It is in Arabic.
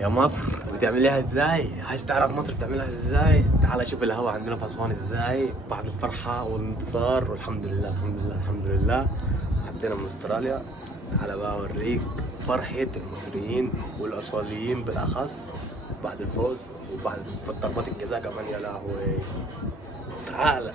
يا مصر بتعمليها ازاي؟ عايز تعرف مصر بتعملها ازاي؟ تعال شوف الهوا عندنا في اسوان ازاي بعد الفرحة والانتصار، والحمد لله الحمد لله الحمد لله عدينا من استراليا. تعال بقى اوريك فرحة المصريين والاسوانيين بالاخص بعد الفوز وبعد ضربات الجزاء كمان. يا لهوي تعال.